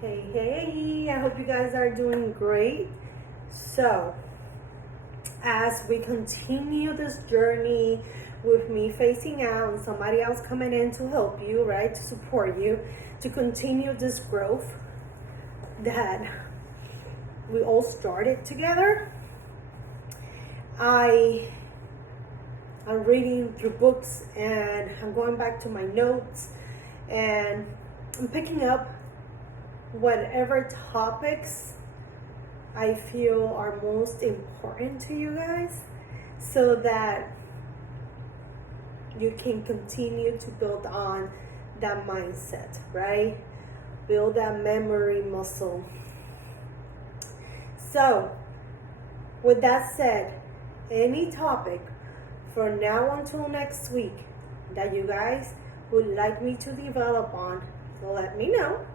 Hey, I hope you guys are doing great. So, as we continue this journey with me facing out and somebody else coming in to help you, right, to support you, to continue this growth that we all started together, I'm reading through books and I'm going back to my notes and I'm picking up whatever topics I feel are most important to you guys so that you can continue to build on that mindset, right? Build that memory muscle. So, with that said, any topic from now until next week that you guys would like me to develop on, let me know.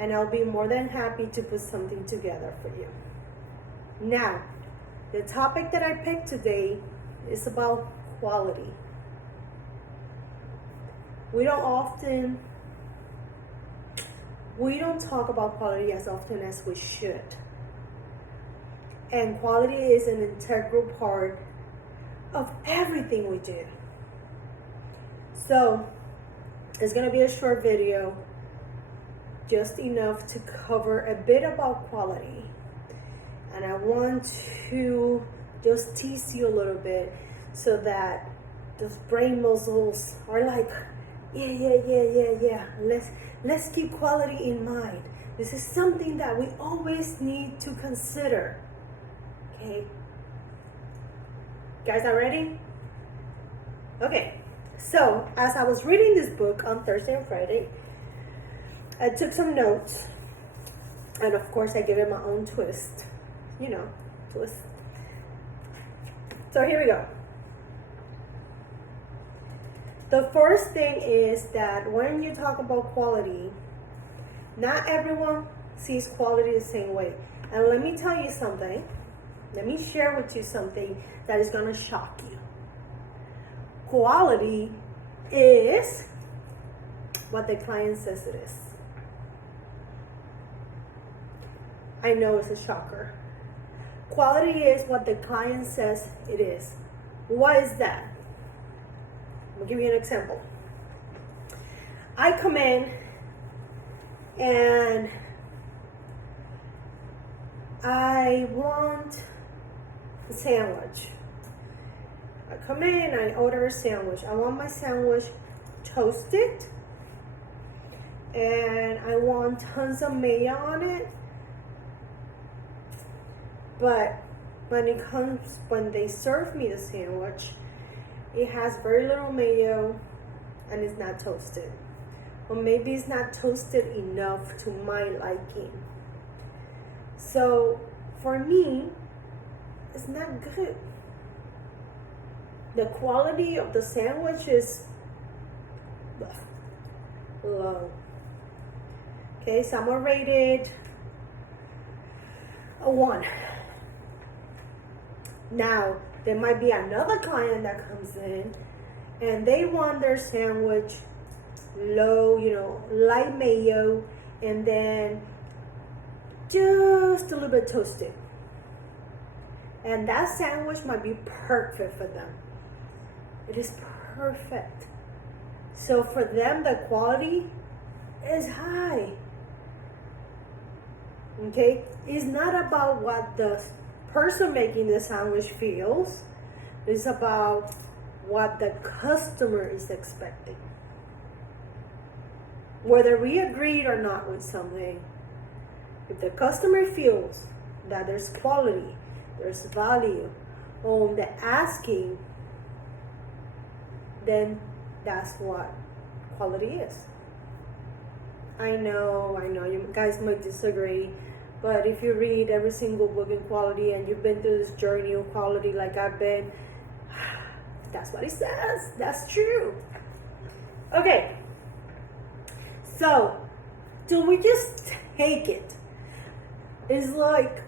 And I'll be more than happy to put something together for you. Now, the topic that I picked today is about quality. We don't talk about quality as often as we should. And quality is an integral part of everything we do. So, it's going to be a short video, just enough to cover a bit about quality. And I want to just tease you a little bit so that the brain muscles are like, yeah. Let's keep quality in mind. This is something that we always need to consider. Okay? Guys are ready? Okay. So, as I was reading this book on Thursday and Friday, I took some notes, and of course I gave it my own twist. Twist. So here we go. The first thing is that when you talk about quality, not everyone sees quality the same way. And let me tell you something. Let me share with you something that is going to shock you. Quality is what the client says it is. I know it's a shocker. Quality is what the client says it is. What is that? I'll give you an example. I come in and I want a sandwich. I come in, I order a sandwich. I want my sandwich toasted and I want tons of mayo on it. But when they serve me the sandwich, it has very little mayo and it's not toasted. Or maybe it's not toasted enough to my liking. So for me, it's not good. The quality of the sandwich is low. Okay, so I'm gonna rate it a 1. Now, there might be another client that comes in and they want their sandwich low, light mayo, and then just a little bit toasted. And that sandwich might be perfect for them. It is perfect. So for them, the quality is high. Okay? It's not about what the person making the sandwich feels. It's about what the customer is expecting. Whether we agreed or not with something, if the customer feels that there's quality, there's value on the asking, then that's what quality is. I know, you guys might disagree. But if you read every single book in quality and you've been through this journey of quality like I've been, that's what it says. That's true. Okay. So, do we just take it? It's like,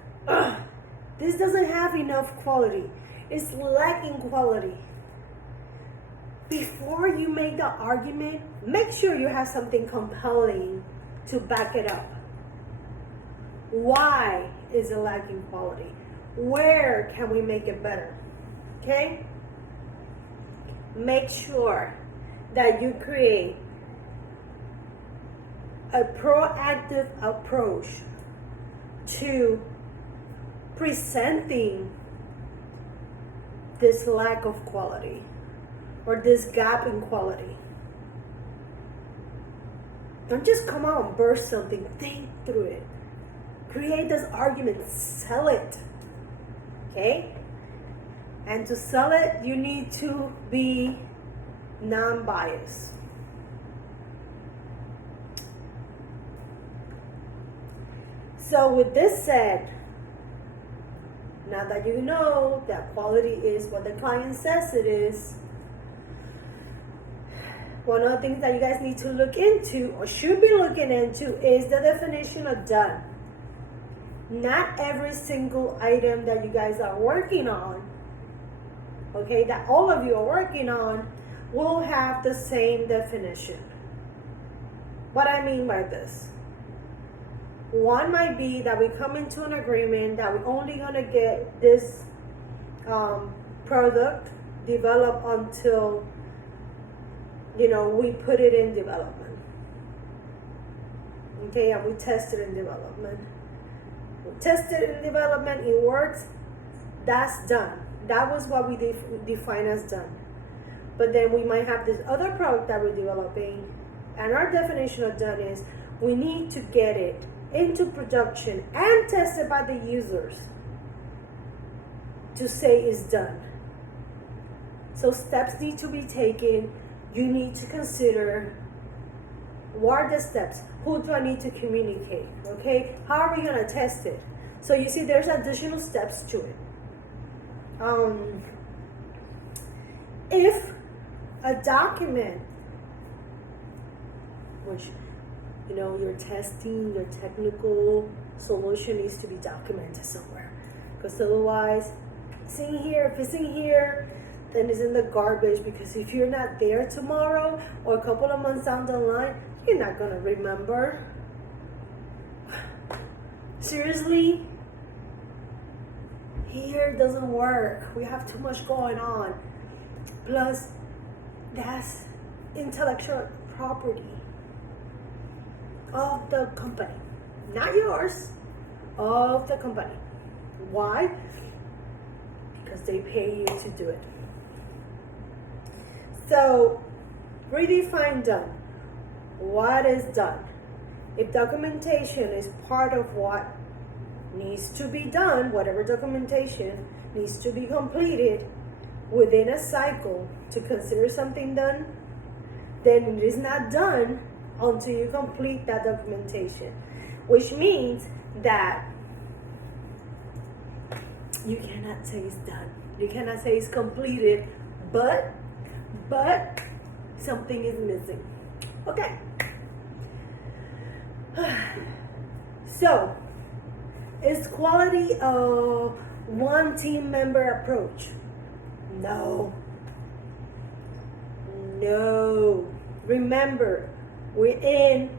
this doesn't have enough quality. It's lacking quality. Before you make the argument, make sure you have something compelling to back it up. Why is it lacking quality? Where can we make it better? Okay? Make sure that you create a proactive approach to presenting this lack of quality or this gap in quality. Don't just come out and burst something. Think through it. Create this argument. Sell it. Okay? And to sell it, you need to be non-biased. So with this said, now that you know that quality is what the client says it is, one of the things that you guys need to look into or should be looking into is the definition of done. Not every single item that you guys are working on, okay, that all of you are working on, will have the same definition. What I mean by this, one might be that we come into an agreement that we're only going to get this product developed until, we put it in development. Okay, and we test it in development. We test it in development, it works, that's done. That was what we define as done. But then we might have this other product that we're developing, and our definition of done is we need to get it into production and tested by the users to say it's done. So steps need to be taken. You need to consider, what are the steps? Who do I need to communicate? Okay, how are we going to test it? So you see there's additional steps to it. If a document, which your testing, your technical solution needs to be documented somewhere, because otherwise if it's in here, then it's in the garbage, because if you're not there tomorrow or a couple of months down the line, you're not going to remember. Seriously? Here doesn't work. We have too much going on. Plus, that's intellectual property of the company, not yours, of the company. Why? Because they pay you to do it. So, redefine done. What is done? If documentation is part of what needs to be done, whatever documentation needs to be completed within a cycle to consider something done, then it is not done until you complete that documentation, which means that you cannot say it's done. You cannot say it's completed, but something is missing. Okay. So, is quality a one team member approach? No. Remember, we're in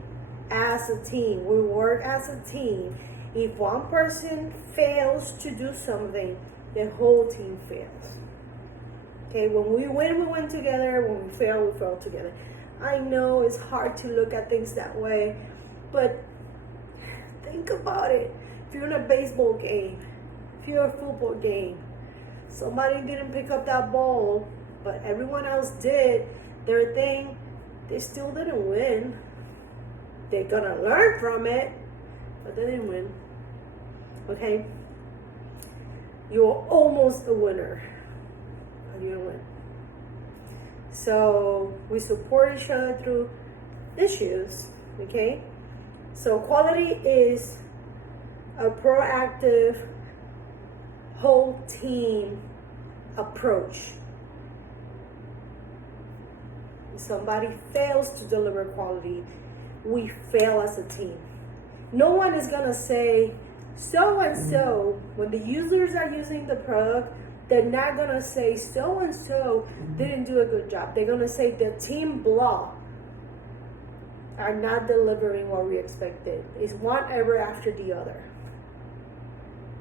as a team. We work as a team. If one person fails to do something, the whole team fails. Okay, when we win together. When we fail together. I know it's hard to look at things that way, but think about it. If you're in a baseball game, if you're in a football game, somebody didn't pick up that ball, but everyone else did their thing, they still didn't win. They're gonna learn from it, but they didn't win. Okay? You're almost a winner, but you didn't win. So we support each other through issues, okay? So quality is a proactive whole team approach. If somebody fails to deliver quality, we fail as a team. No one is gonna say so and so when the users are using the product. They're not gonna say so and so didn't do a good job. They're gonna say the team blah are not delivering what we expected. It's one error after the other.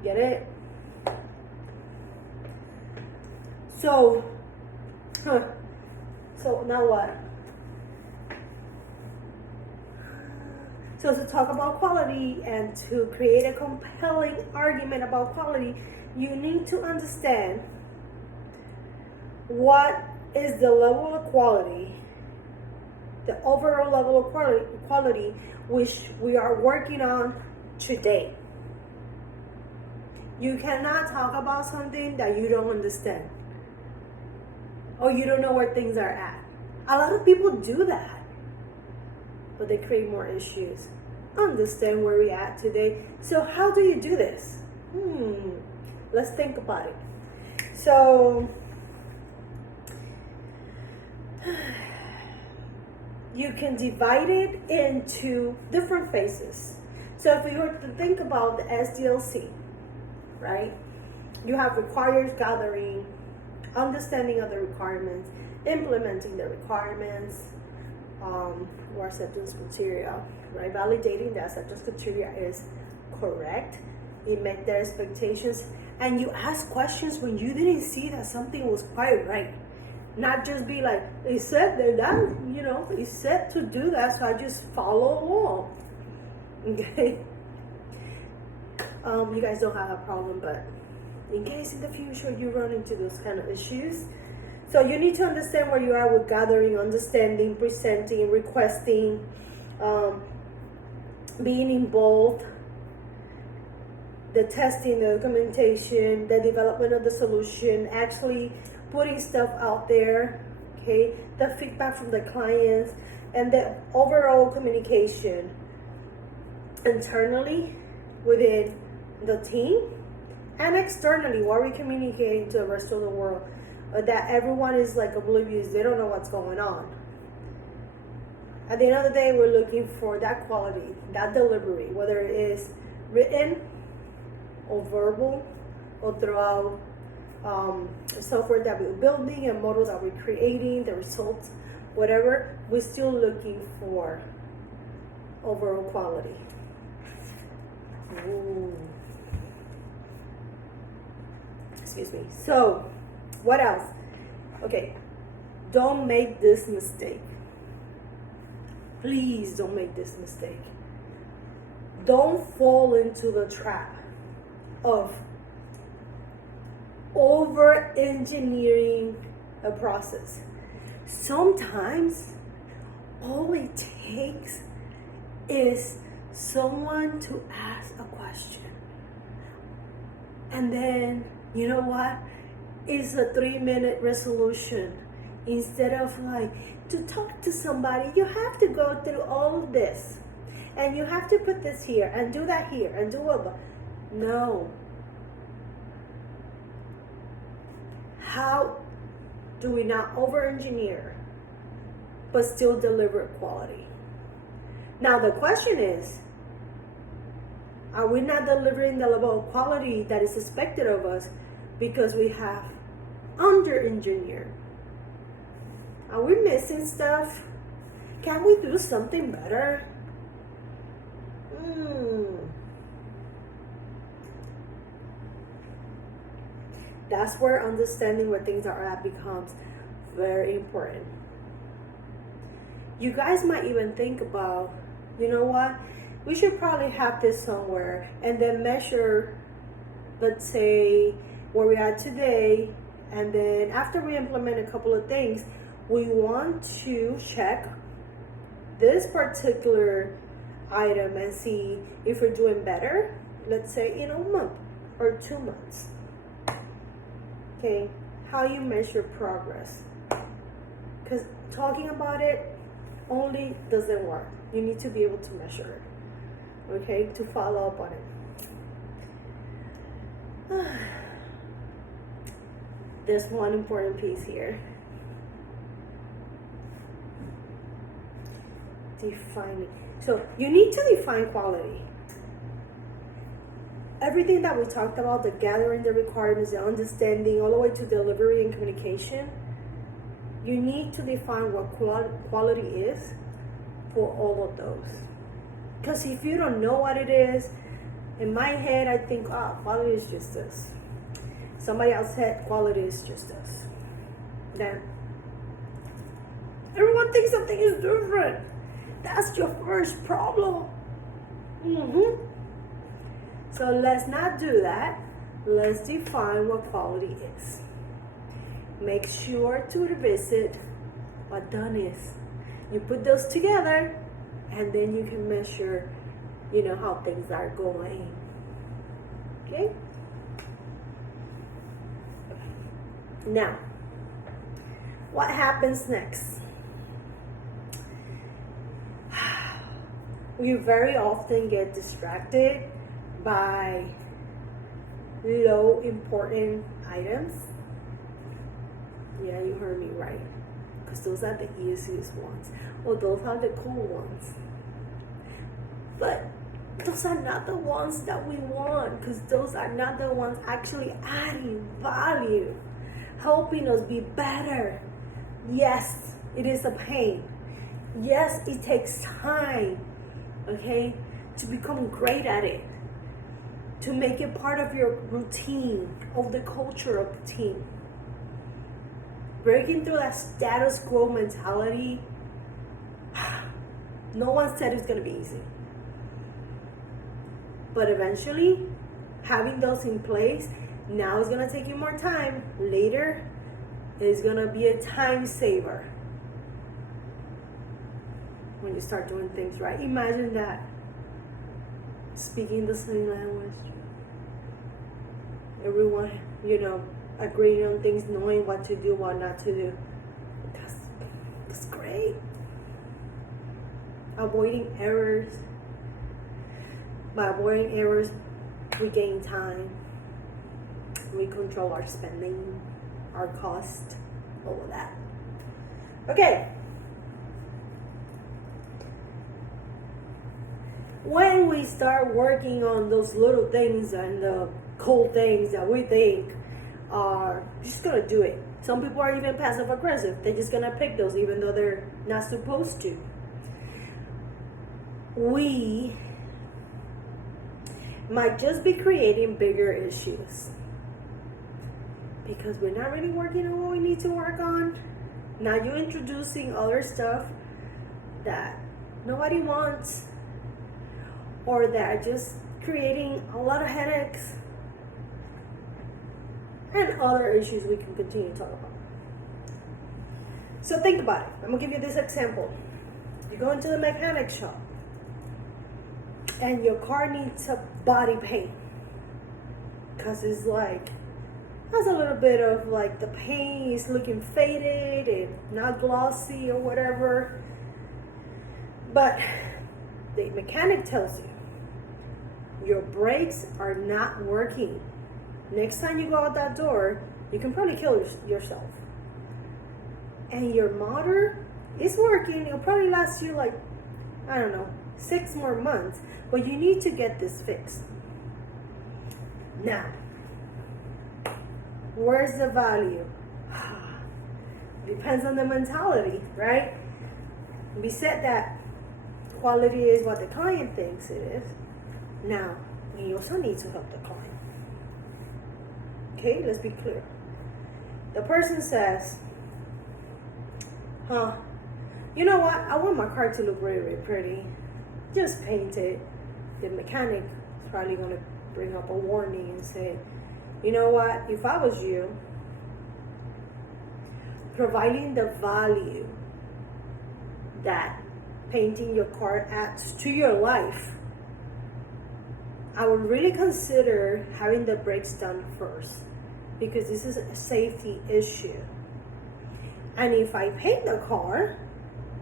Get it? So now what? So to talk about quality and to create a compelling argument about quality, you need to understand what is the level of quality, the overall level of quality which we are working on today. You cannot talk about something that you don't understand or you don't know where things are at. A lot of people do that, but they create more issues. Understand where we're at today. So how do you do this? Let's think about it. So you can divide it into different phases. So if we were to think about the SDLC, right? You have requires gathering, understanding of the requirements, implementing the requirements, or acceptance criteria, right? Validating the acceptance criteria is correct. It met their expectations. And you ask questions when you didn't see that something was quite right. Not just be like, it said that, it said to do that, so I just follow along. Okay? You guys don't have a problem, but in case in the future you run into those kind of issues, so you need to understand where you are with gathering, understanding, presenting, requesting, being involved, the testing, the documentation, the development of the solution, actually putting stuff out there, okay, the feedback from the clients, and the overall communication internally within the team and externally, what we're communicating to the rest of the world, that everyone is like oblivious, they don't know what's going on. At the end of the day, we're looking for that quality, that delivery, whether it is written or verbal or throughout software that we're building, a model that we're creating, the results, whatever, we're still looking for overall quality. Ooh. Excuse me. So, what else? Okay, don't make this mistake. Please don't make this mistake. Don't fall into the trap of over-engineering a process. Sometimes all it takes is someone to ask a question. And then, you know what? It's a 3-minute resolution. Instead of like, to talk to somebody, you have to go through all of this. And you have to put this here and do that here and do what? No. How do we not over-engineer but still deliver quality? Now the question is, are we not delivering the level of quality that is expected of us because we have under-engineered? Are we missing stuff? Can we do something better? That's where understanding where things are at becomes very important. You guys might even think about, you know what? We should probably have this somewhere and then measure, let's say, where we are today. And then after we implement a couple of things, we want to check this particular item and see if we're doing better, let's say in a month or 2 months. Okay, how you measure progress. Because talking about it only doesn't work. You need to be able to measure it, okay, to follow up on it. There's one important piece here. Defining. So you need to define quality. Everything that we talked about, the gathering, the requirements, the understanding, all the way to delivery and communication, you need to define what quality is for all of those. Because if you don't know what it is, In my head, I think, quality is just this. Somebody else said quality is just this. Then everyone thinks something is different. That's your first problem. So let's not do that. Let's define what quality is. Make sure to revisit what done is. You put those together, and then you can measure, how things are going. Okay? Now, what happens next? We very often get distracted by low important items. Yeah, you heard me right. Because those are the easiest ones. Or those are the cool ones. But those are not the ones that we want. Because those are not the ones actually adding value. Helping us be better. Yes, it is a pain. Yes, it takes time. Okay? To become great at it. To make it part of your routine. Of the culture of the team. Breaking through that status quo mentality, no one said it's going to be easy. But eventually, having those in place, now it's going to take you more time. Later, it's going to be a time saver. When you start doing things right. Imagine that. Speaking the same language. Everyone, agreeing on things, knowing what to do, what not to do. That's great. Avoiding errors. By avoiding errors, we gain time. We control our spending, our cost, all of that. Okay. When we start working on those little things and the cool things that we think are just gonna do it. Some people are even passive aggressive. They're just gonna pick those even though they're not supposed to. We might just be creating bigger issues because we're not really working on what we need to work on. Now you're introducing other stuff that nobody wants or that are just creating a lot of headaches. And other issues we can continue to talk about. So think about it. I'm going to give you this example. You go into the mechanic shop and your car needs a body paint. Because it's has a little bit of the paint is looking faded and not glossy or whatever. But the mechanic tells you your brakes are not working. Next time you go out that door, you can probably kill yourself. And your motor is working. It'll probably last you 6 more months. But you need to get this fixed. Now, where's the value? Depends on the mentality, right? We said that quality is what the client thinks it is. Now, we also need to help the client. Okay, let's be clear. The person says, you know what? I want my car to look really, really pretty. Just paint it. The mechanic is probably going to bring up a warning and say, you know what? If I was you, providing the value that painting your car adds to your life, I would really consider having the brakes done first. Because this is a safety issue. And if I paint the car,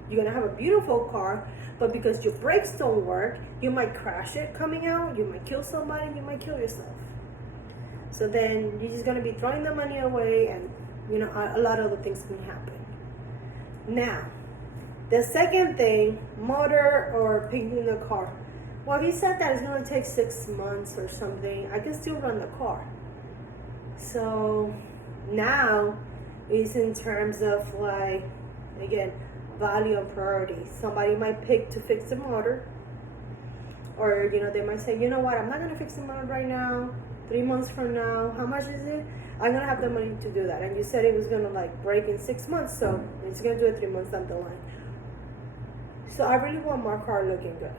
you're going to have a beautiful car, but because your brakes don't work, you might crash it coming out, you might kill somebody, you might kill yourself. So then you're just going to be throwing the money away and, a lot of other things can happen. Now, the second thing, motor or painting the car. Well, he said that it's going to take 6 months or something. I can still run the car. So now it's in terms of again, value and priority. Somebody might pick to fix the motor, Or, you know, they might say, you know what, I'm not going to fix the motor right now. 3 months from now, how much is it? I'm going to have the money to do that. And you said it was going to like break in 6 months, so it's going to do it 3 months down the line. So I really want my car looking good.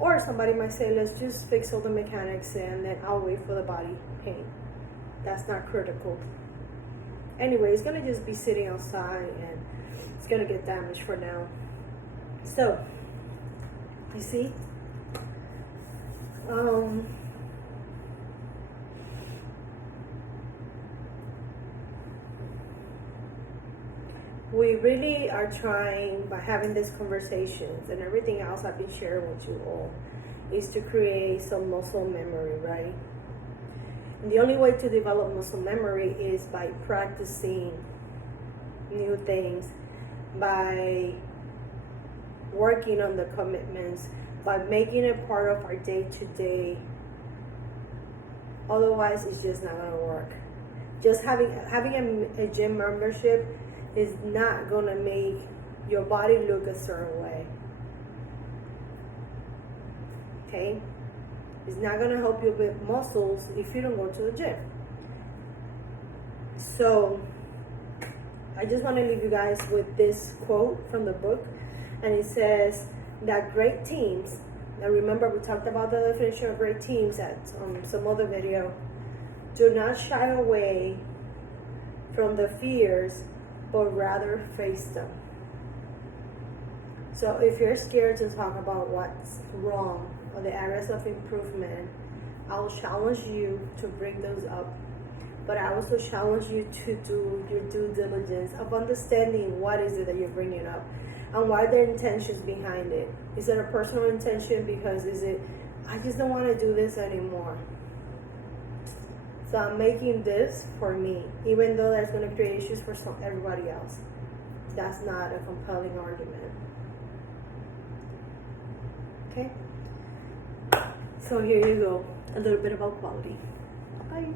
Or somebody might say, let's just fix all the mechanics and then I'll wait for the body paint. That's not critical. Anyway, it's going to just be sitting outside and it's going to get damaged for now. So, you see? We really are trying, by having these conversations and everything else I've been sharing with you all, is to create some muscle memory, right? And the only way to develop muscle memory is by practicing new things, by working on the commitments, by making it part of our day-to-day. Otherwise, it's just not gonna work. Just having a gym membership is not gonna make your body look a certain way. Okay? It's not gonna help you build muscles if you don't go to the gym. So I just want to leave you guys with this quote from the book, and it says that great teams, now remember we talked about the definition of great teams at some other video, do not shy away from the fears, but rather face them. So if you're scared to talk about what's wrong or the areas of improvement, I'll challenge you to bring those up. But I also challenge you to do your due diligence of understanding what is it that you're bringing up and what are the intentions behind it. Is it a personal intention? Because is it, I just don't want to do this anymore. So I'm making this for me, even though that's going to create issues for everybody else. That's not a compelling argument. Okay? So here you go, a little bit about quality. Bye.